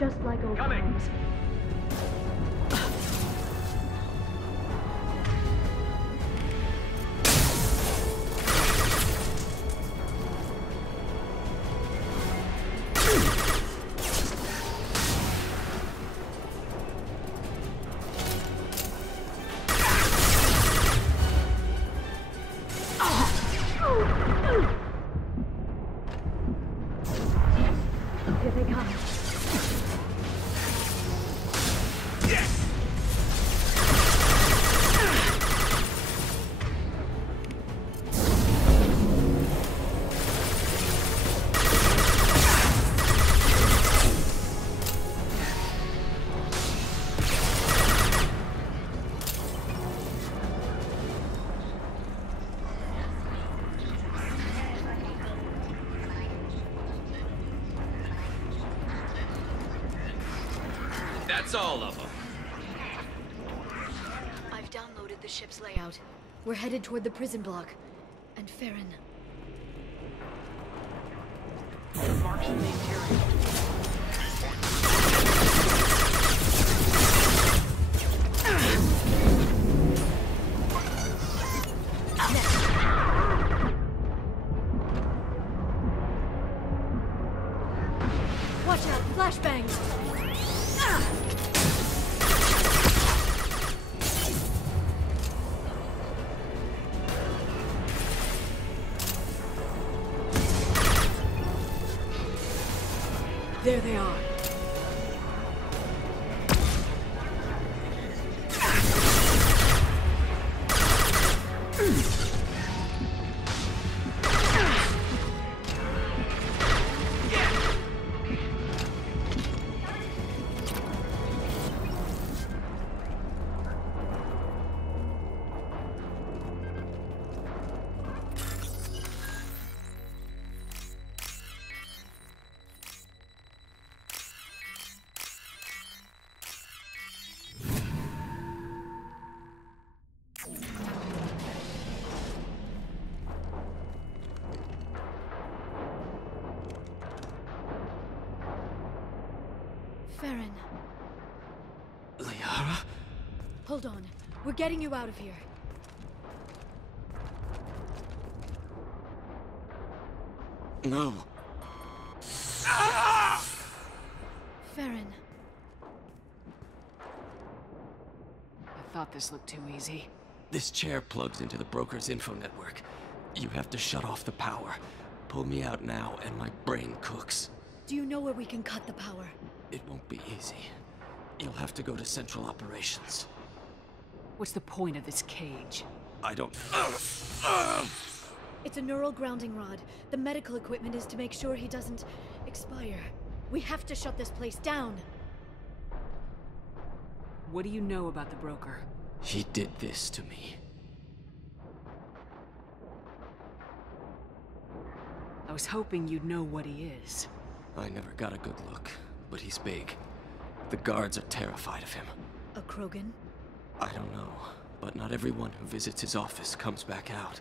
Just like old Coming. times. Here they come. That's all of them. I've downloaded the ship's layout. We're headed toward the prison block. And Farron. Marks in the interior. Watch out! Flashbangs! There they are. Farron. Liara? Hold on. We're getting you out of here. No. Farron. I thought this looked too easy. This chair plugs into the broker's info network. You have to shut off the power. Pull me out now, and my brain cooks. Do you know where we can cut the power? It won't be easy. You'll have to go to Central Operations. What's the point of this cage? I don't... It's a neural grounding rod. The medical equipment is to make sure he doesn't expire. We have to shut this place down. What do you know about the broker? He did this to me. I was hoping you'd know what he is. I never got a good look, but he's big. The guards are terrified of him. A Krogan? I don't know, but not everyone who visits his office comes back out.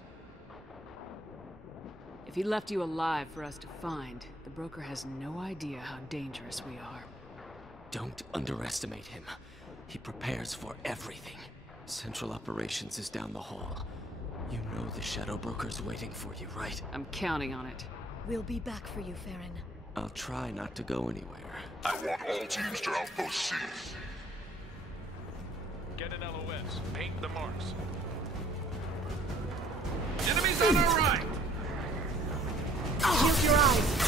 If he left you alive for us to find, the broker has no idea how dangerous we are. Don't underestimate him. He prepares for everything. Central Operations is down the hall. You know the Shadow Broker's waiting for you, right? I'm counting on it. We'll be back for you, Farron. I'll try not to go anywhere. I want all teams to Outpost C. Get an LOS. Paint the marks. Enemies on our right! Shield your eyes!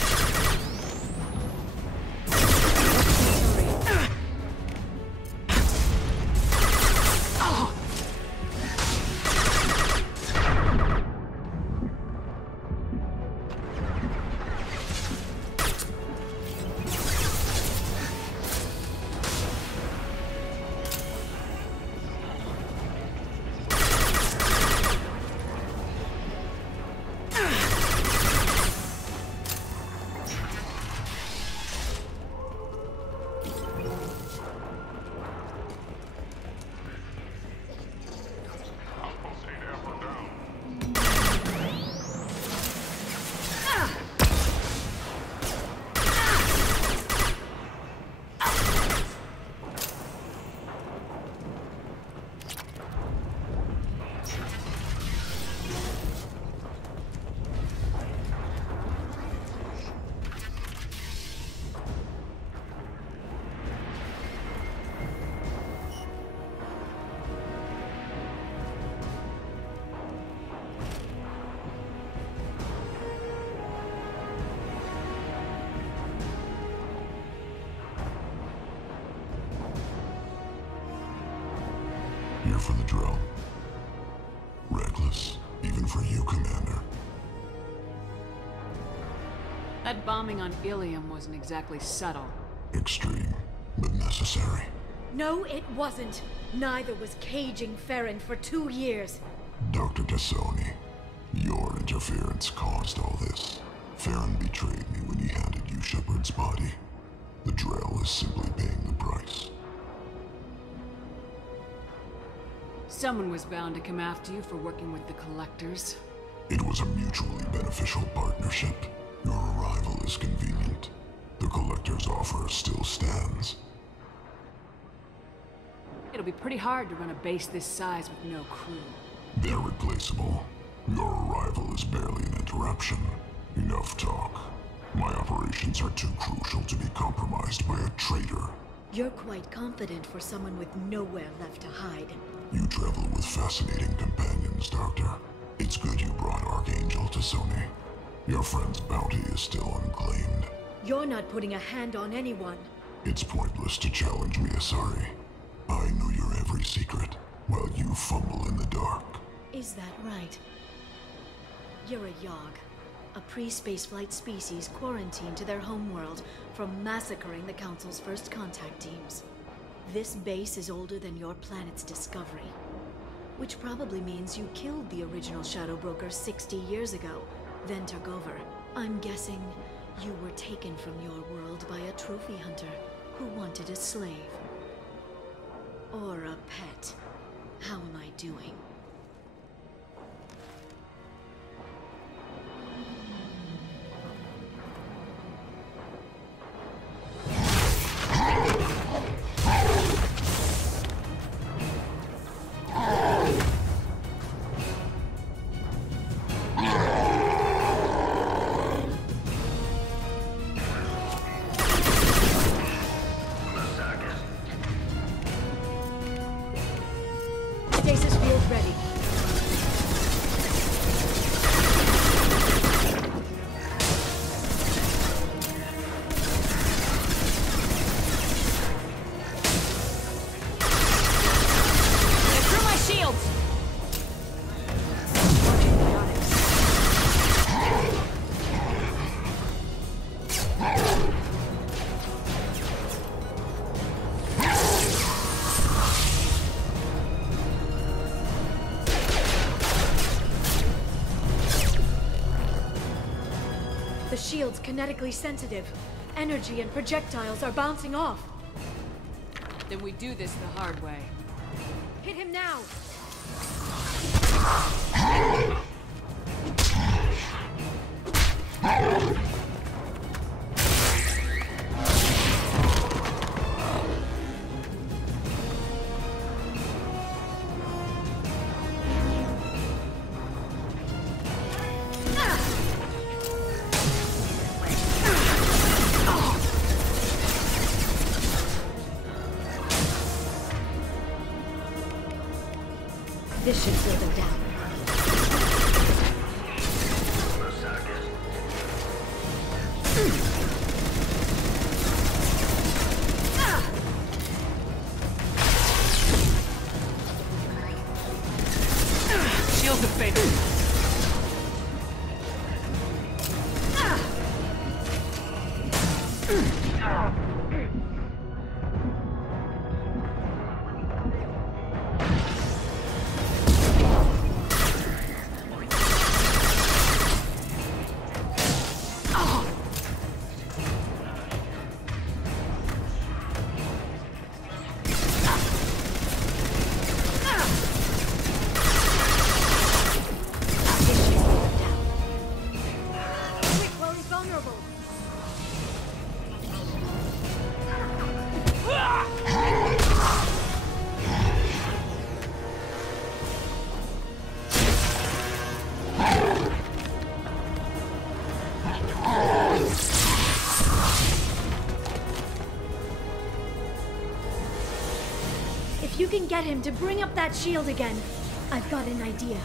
here for the drill. Reckless, even for you, Commander. That bombing on Ilium wasn't exactly subtle. Extreme, but necessary. No, it wasn't. Neither was caging Farron for 2 years. Dr. Tassoni, your interference caused all this. Farron betrayed me when he handed you Shepard's body. The Drell is simply paying the price. Someone was bound to come after you for working with the Collectors. It was a mutually beneficial partnership. Your arrival is convenient. The Collector's offer still stands. It'll be pretty hard to run a base this size with no crew. They're replaceable. Your arrival is barely an interruption. Enough talk. My operations are too crucial to be compromised by a traitor. You're quite confident for someone with nowhere left to hide. You travel with fascinating companions, Doctor. It's good you brought Archangel to Sony. Your friend's bounty is still unclaimed. You're not putting a hand on anyone. It's pointless to challenge me, Asari. I know your every secret, while you fumble in the dark. Is that right? You're a Yogg, a pre-spaceflight species quarantined to their homeworld from massacring the Council's first contact teams. This base is older than your planet's discovery, which probably means you killed the original Shadow Broker 60 years ago, then took over. I'm guessing you were taken from your world by a trophy hunter who wanted a slave. Or a pet. How am I doing? Stasis field ready. Get through my shields! The shield's kinetically sensitive. Energy and projectiles are bouncing off. Then we do this the hard way. Hit him now! This should slow them down. Shields have faded. If you can get him to bring up that shield again, I've got an idea.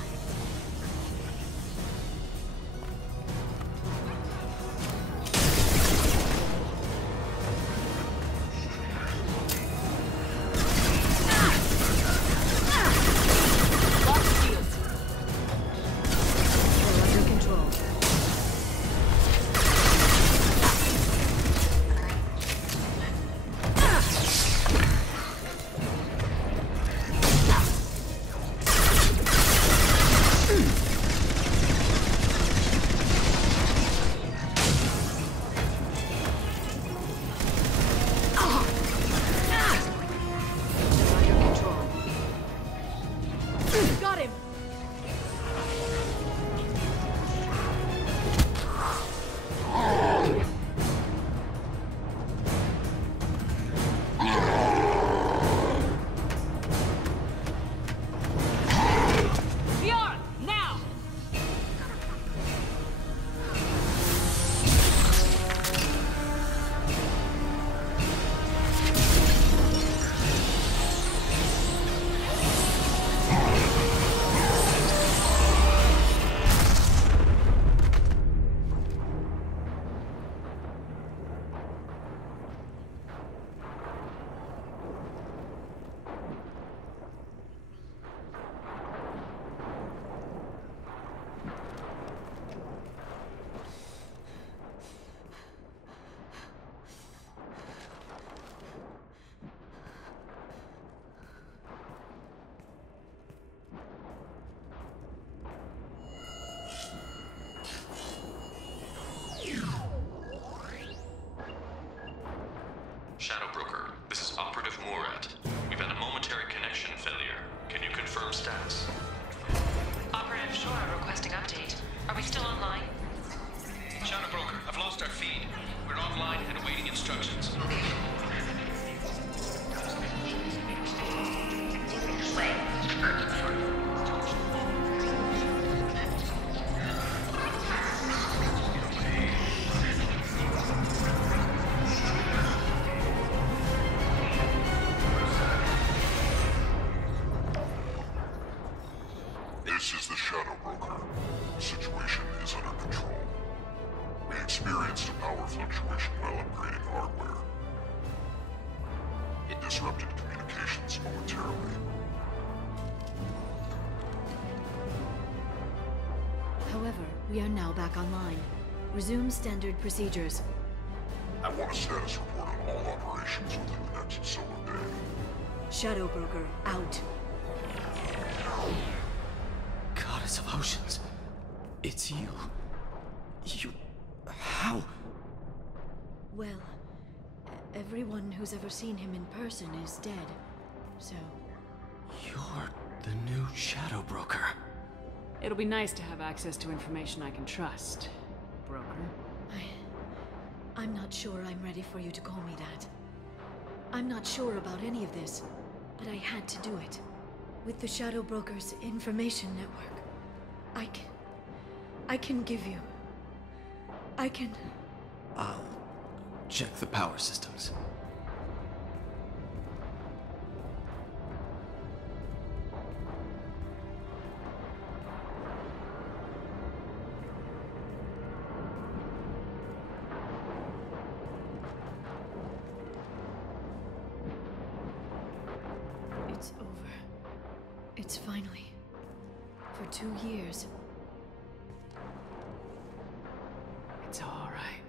Shadow Broker, this is Operative Murad. We've had a momentary connection failure. Can you confirm status? Operative Shora requesting update. Are we still online? Shadow Broker, I've lost our feed. We're online and awaiting instructions. This is the Shadow Broker. The situation is under control. We experienced a power fluctuation while upgrading hardware. It disrupted communications momentarily. However, we are now back online. Resume standard procedures. I want a status report on all operations within the next solar day. Shadow Broker, out. Goddess of Oceans. It's you. You... How? Well, everyone who's ever seen him in person is dead. So, You're the new Shadow Broker. It'll be nice to have access to information I can trust, broker. I'm not sure I'm ready for you to call me that. I'm not sure about any of this, but I had to do it. With the Shadow Broker's information network, I can give you... I can... I'll check the power systems. It's over. It's finally... For 2 years. It's all right.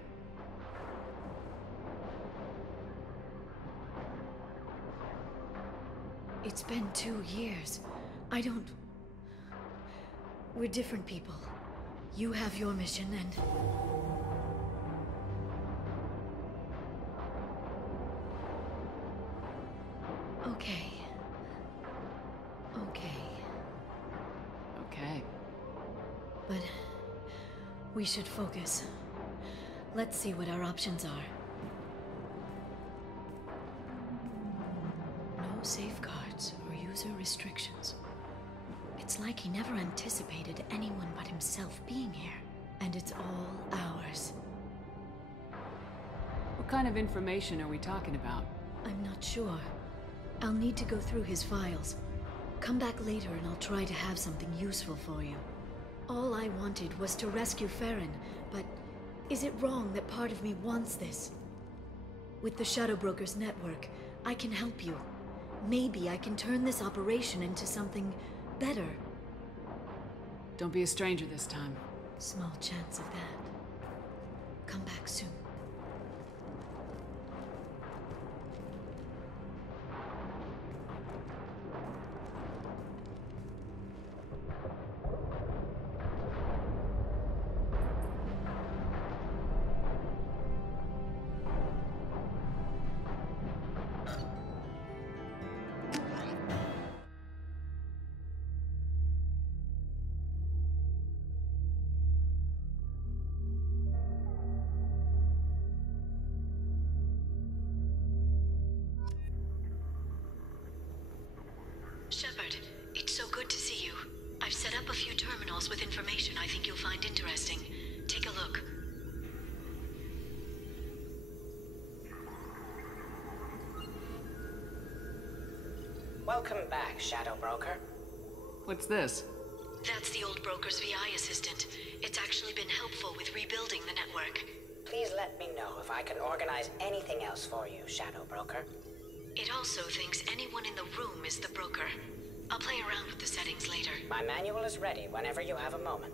It's been 2 years. I don't... We're different people. You have your mission and... Okay. Okay. Okay. But... we should focus. Let's see what our options are. No safeguards or user restrictions. It's like he never anticipated anyone but himself being here. And it's all ours. What kind of information are we talking about? I'm not sure. I'll need to go through his files. Come back later and I'll try to have something useful for you. All I wanted was to rescue Farron, but is it wrong that part of me wants this? With the Shadow Broker's network, I can help you. Maybe I can turn this operation into something better. Don't be a stranger this time. Small chance of that. Come back soon. Shepard, it's so good to see you. I've set up a few terminals with information I think you'll find interesting. Take a look. Welcome back, Shadow Broker. What's this? That's the old broker's VI assistant. It's actually been helpful with rebuilding the network. Please let me know if I can organize anything else for you, Shadow Broker. It also thinks anyone in the room is the broker. I'll play around with the settings later. My manual is ready whenever you have a moment.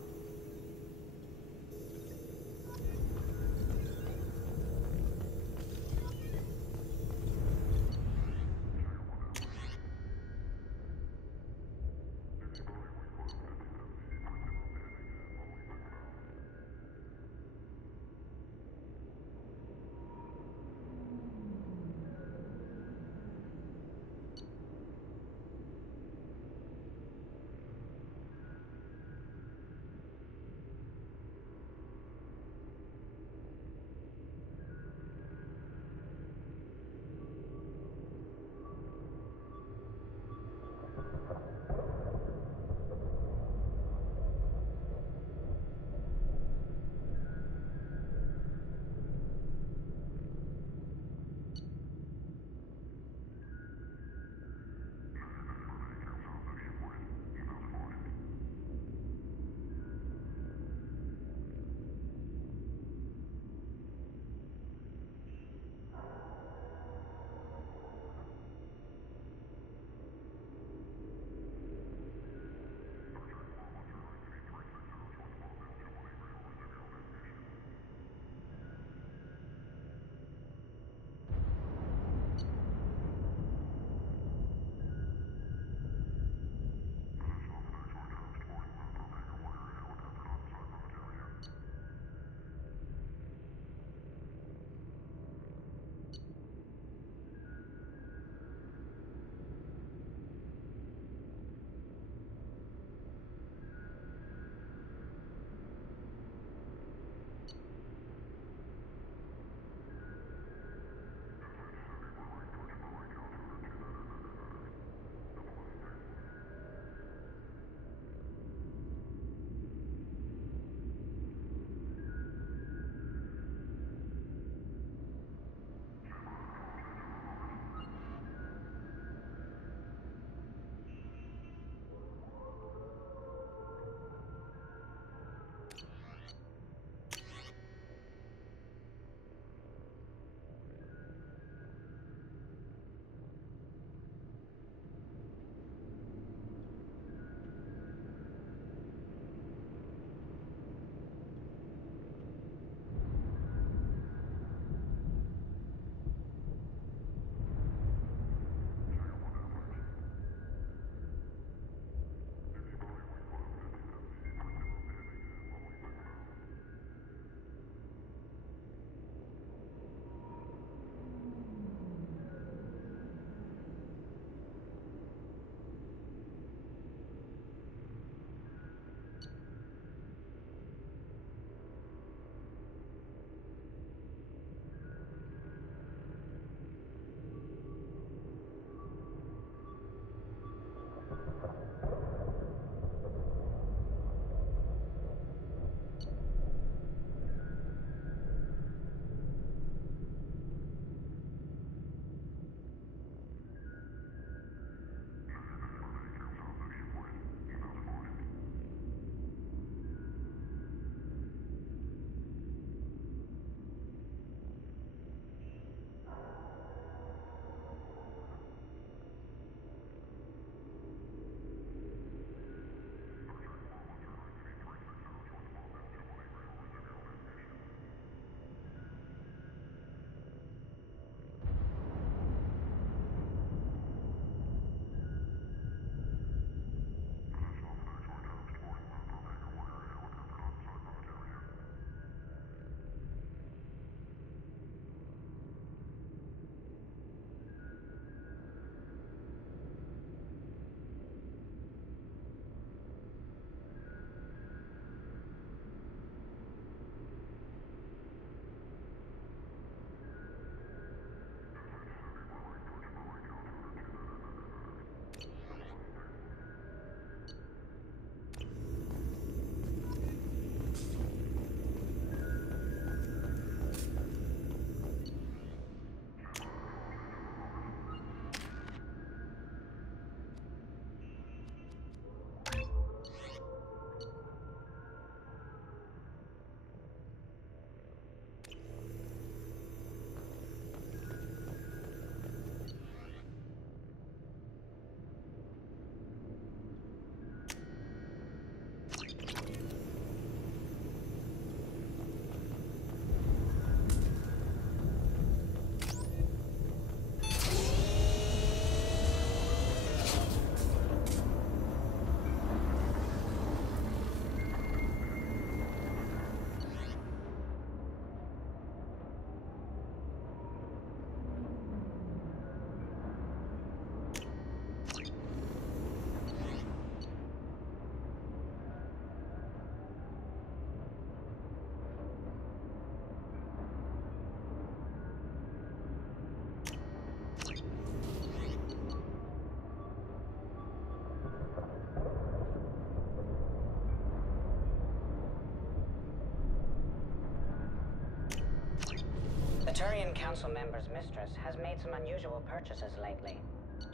Turian Council member's mistress has made some unusual purchases lately.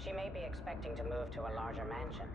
She may be expecting to move to a larger mansion.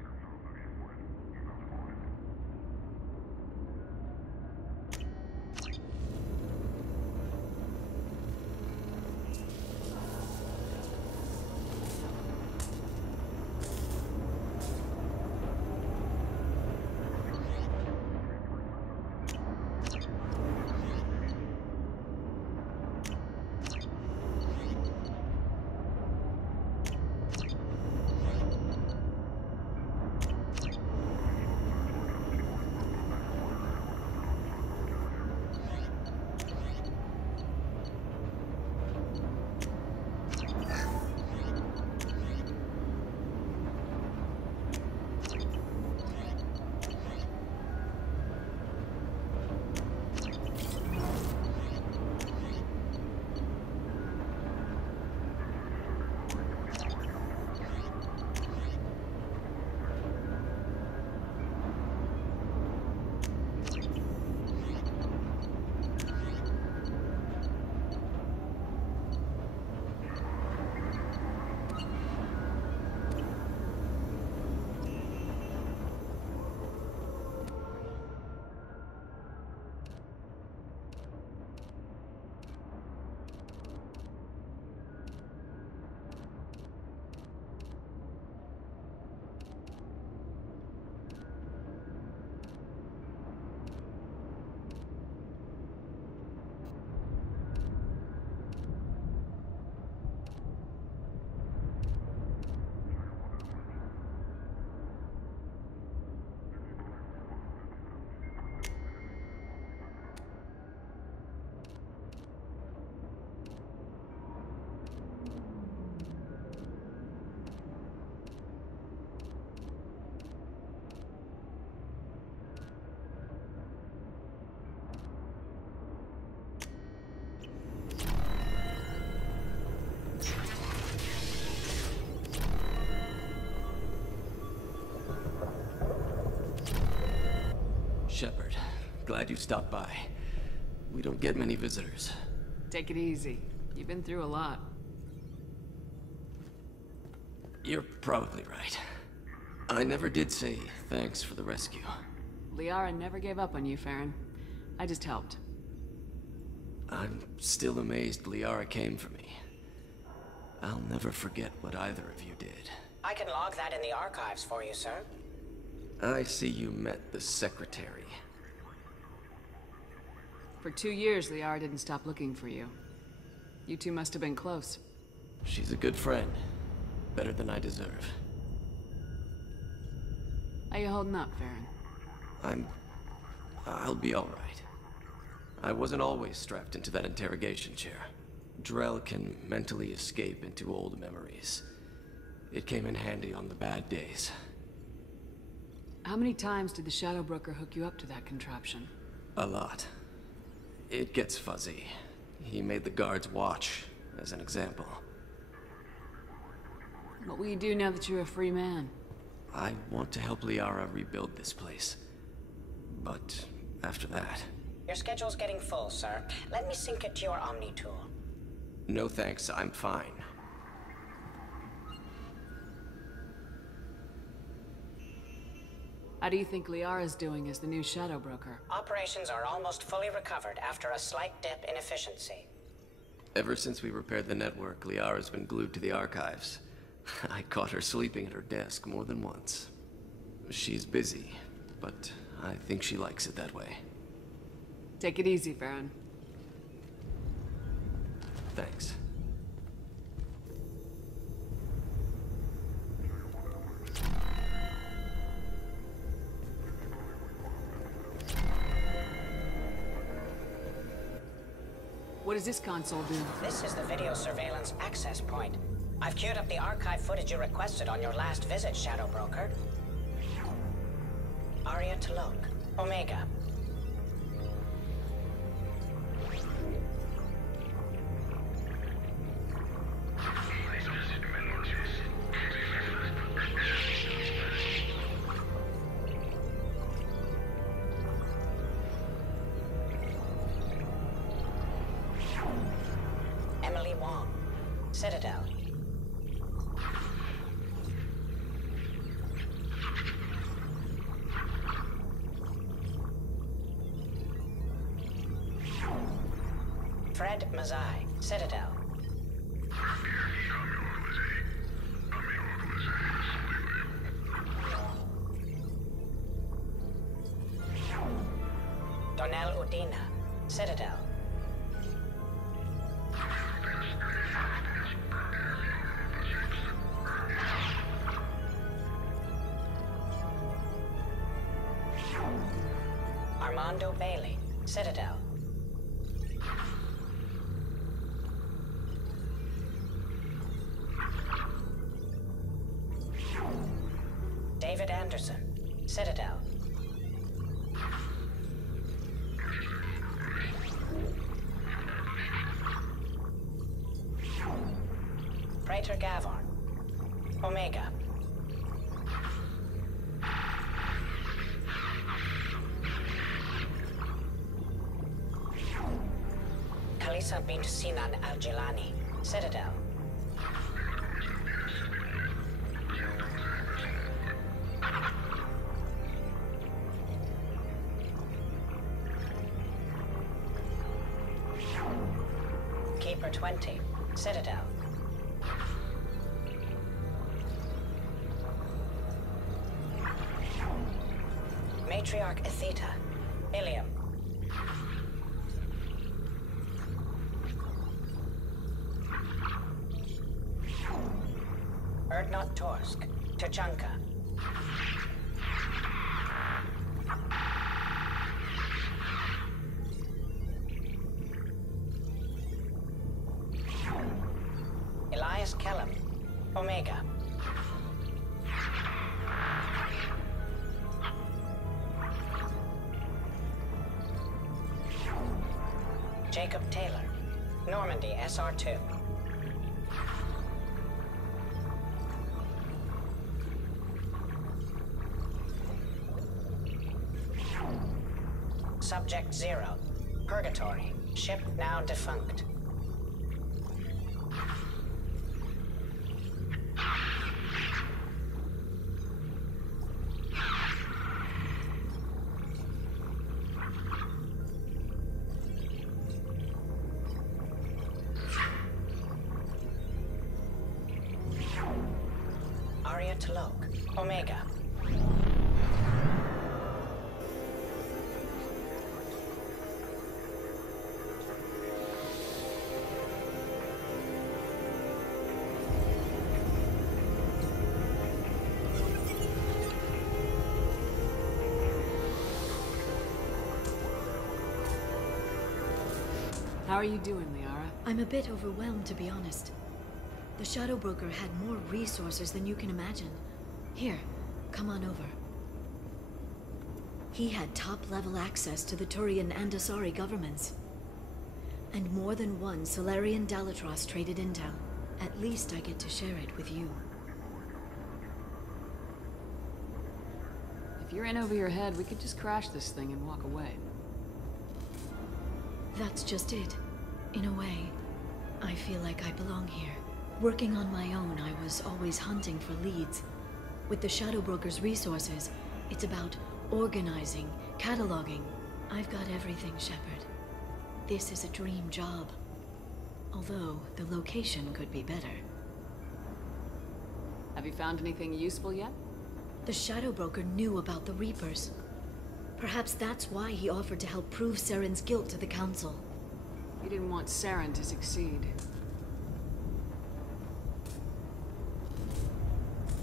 Shepard, glad you stopped by. We don't get many visitors. Take it easy. You've been through a lot. You're probably right. I never did say thanks for the rescue. Liara never gave up on you, Farron. I just helped. I'm still amazed Liara came for me. I'll never forget what either of you did. I can log that in the archives for you, sir. I see you met the Secretary. For 2 years, Liara didn't stop looking for you. You two must have been close. She's a good friend. Better than I deserve. How you holding up, Farron? I'll be all right. I wasn't always strapped into that interrogation chair. Drell can mentally escape into old memories. It came in handy on the bad days. How many times did the Shadow Broker hook you up to that contraption? A lot. It gets fuzzy. He made the guards watch, as an example. What will you do now that you're a free man? I want to help Liara rebuild this place. But after that... Your schedule's getting full, sir. Let me sync it to your Omni tool. No thanks, I'm fine. How do you think Liara's doing as the new Shadow Broker? Operations are almost fully recovered after a slight dip in efficiency. Ever since we repaired the network, Liara's been glued to the archives. I caught her sleeping at her desk more than once. She's busy, but I think she likes it that way. Take it easy, Farron. Thanks. What does this console do? This is the video surveillance access point. I've queued up the archive footage you requested on your last visit, Shadow Broker. Aria T'Loak, Omega. Ali Wong, Citadel. Fred Mazai, Citadel. Donel Udina, Citadel. Armando Bailey, Citadel. David Anderson, Citadel. Praetor Gavorn, Omega. Khalisa bint Sinan al-Jilani, Citadel. Keeper 20, Citadel. Matriarch Atheta, Ilium. Erdnot Torsk, Tuchanka. Elias Kellum, Omega. Jacob Taylor, Normandy SR2. Subject 0, Purgatory, ship now defunct. Arya T'Loak, Omega. How are you doing, Liara? I'm a bit overwhelmed, to be honest. The Shadow Broker had more resources than you can imagine. Here, come on over. He had top-level access to the Turian and Asari governments. And more than one Solarian Dalatros traded intel. At least I get to share it with you. If you're in over your head, we could just crash this thing and walk away. That's just it. In a way, I feel like I belong here. Working on my own, I was always hunting for leads. With the Shadow Broker's resources, it's about organizing, cataloging. I've got everything, Shepard. This is a dream job. Although, the location could be better. Have you found anything useful yet? The Shadow Broker knew about the Reapers. Perhaps that's why he offered to help prove Saren's guilt to the Council. He didn't want Saren to succeed.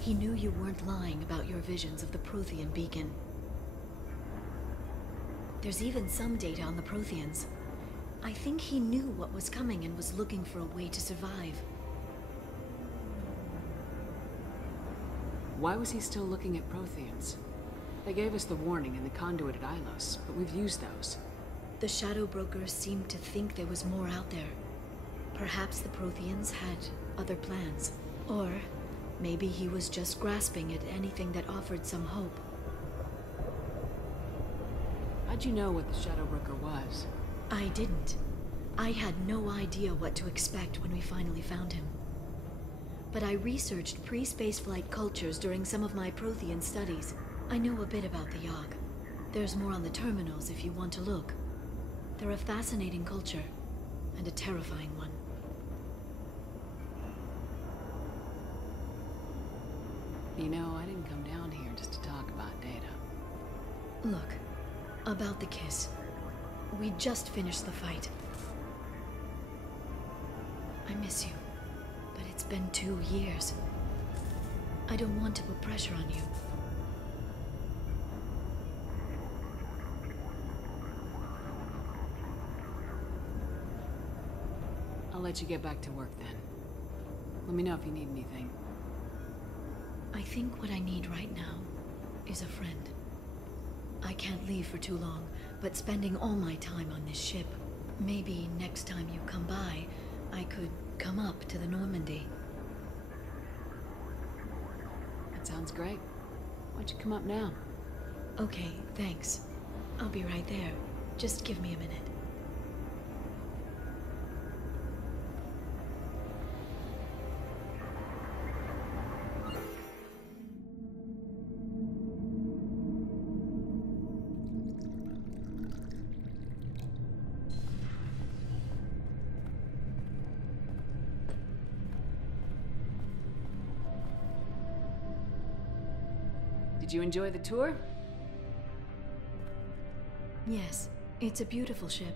He knew you weren't lying about your visions of the Prothean beacon. There's even some data on the Protheans. I think he knew what was coming and was looking for a way to survive. Why was he still looking at Protheans? They gave us the warning in the conduit at Ilos, but we've used those. The Shadow Broker seemed to think there was more out there. Perhaps the Protheans had other plans. Or maybe he was just grasping at anything that offered some hope. How'd you know what the Shadow Broker was? I didn't. I had no idea what to expect when we finally found him. But I researched pre-spaceflight cultures during some of my Prothean studies. I know a bit about the Yogg. There's more on the terminals if you want to look. They're a fascinating culture, and a terrifying one. You know, I didn't come down here just to talk about Data. Look, about the kiss. We just finished the fight. I miss you, but it's been 2 years. I don't want to put pressure on you. I'll let you get back to work then. Let me know if you need anything. I think what I need right now is a friend. I can't leave for too long, but spending all my time on this ship. Maybe next time you come by, I could come up to the Normandy. That sounds great. Why don't you come up now? Okay, thanks. I'll be right there. Just give me a minute. Did you enjoy the tour? Yes, it's a beautiful ship.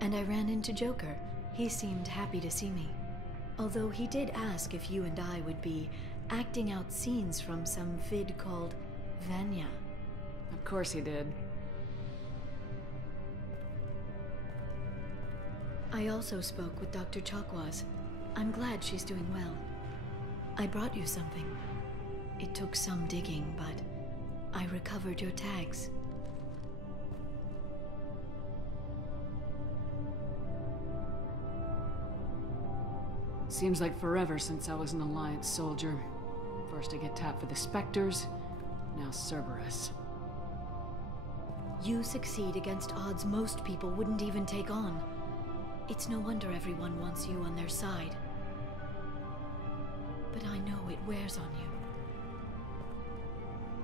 And I ran into Joker. He seemed happy to see me. Although he did ask if you and I would be acting out scenes from some vid called Vanya. Of course he did. I also spoke with Dr. Chakwas. I'm glad she's doing well. I brought you something. It took some digging, but I recovered your tags. Seems like forever since I was an Alliance soldier. First I get tapped for the Spectres, now Cerberus. You succeed against odds most people wouldn't even take on. It's no wonder everyone wants you on their side. But I know it wears on you.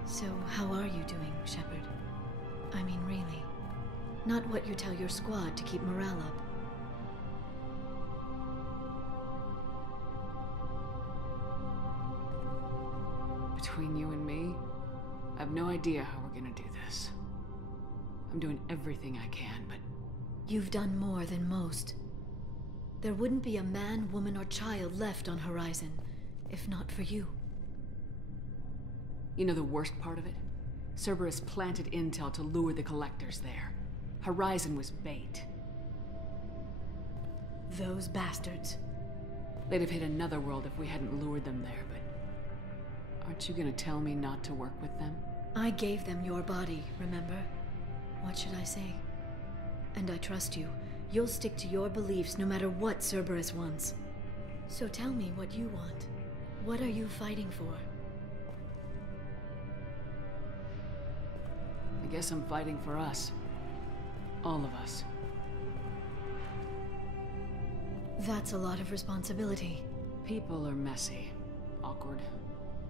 So, how are you doing, Shepard? I mean, really. Not what you tell your squad to keep morale up. Between you and me, I have no idea how we're gonna do this. I'm doing everything I can, but... You've done more than most. There wouldn't be a man, woman, or child left on Horizon, if not for you. You know the worst part of it? Cerberus planted intel to lure the Collectors there. Horizon was bait. Those bastards. They'd have hit another world if we hadn't lured them there, but... Aren't you gonna tell me not to work with them? I gave them your body, remember? What should I say? And I trust you. You'll stick to your beliefs no matter what Cerberus wants. So tell me what you want. What are you fighting for? I guess I'm fighting for us. All of us. That's a lot of responsibility. People are messy, awkward,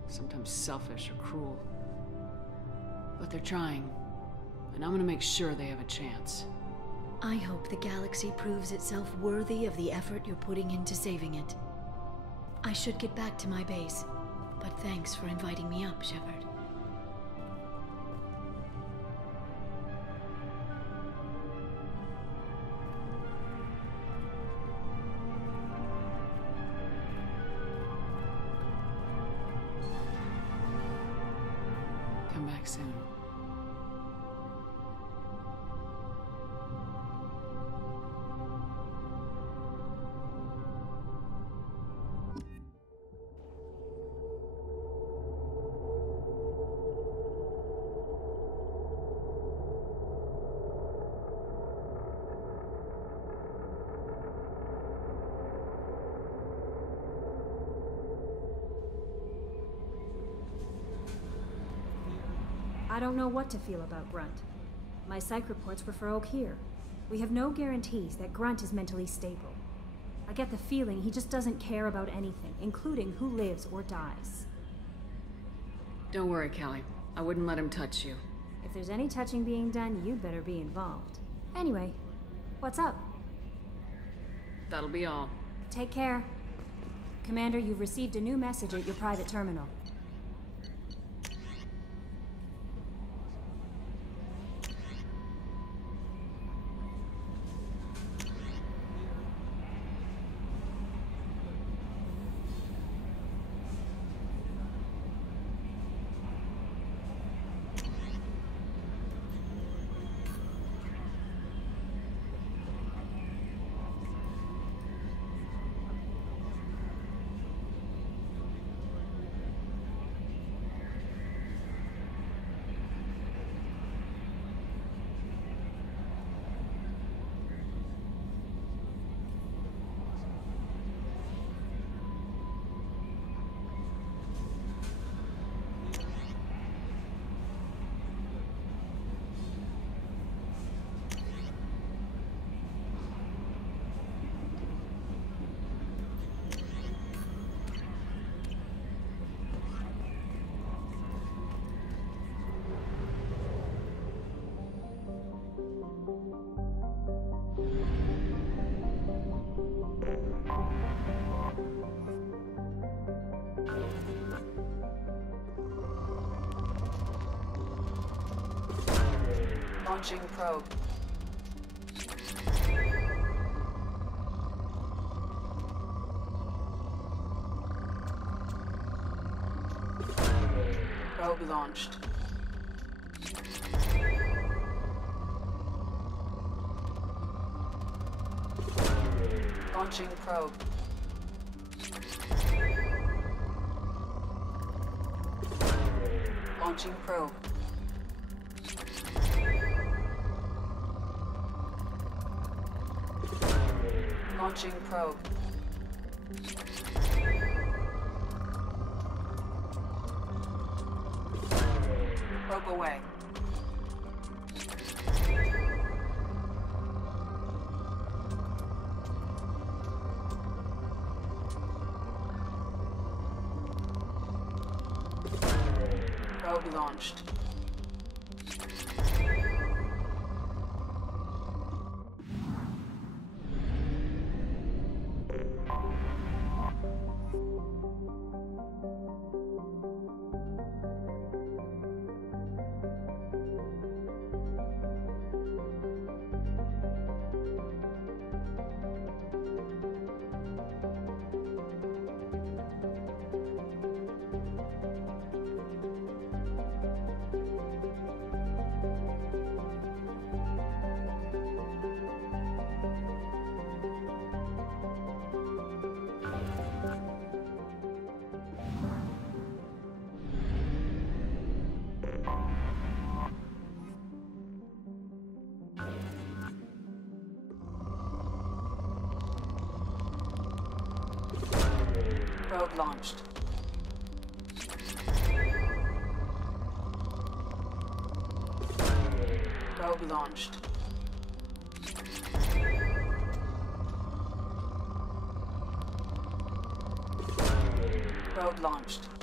sometimes selfish or cruel. But they're trying, and I'm gonna make sure they have a chance. I hope the galaxy proves itself worthy of the effort you're putting into saving it. I should get back to my base, but thanks for inviting me up, Shepard. Come back soon. I don't know what to feel about Grunt. My psych reports were for Oak here. We have no guarantees that Grunt is mentally stable. I get the feeling he just doesn't care about anything, including who lives or dies. Don't worry, Callie. I wouldn't let him touch you. If there's any touching being done, you'd better be involved. Anyway, what's up? That'll be all. Take care. Commander, you've received a new message at your private terminal. Launching probe. Probe launched. Launching probe. Launching probe. Launching probe. Probe away. Probe launched. Probe launched. Probe launched. Probe launched.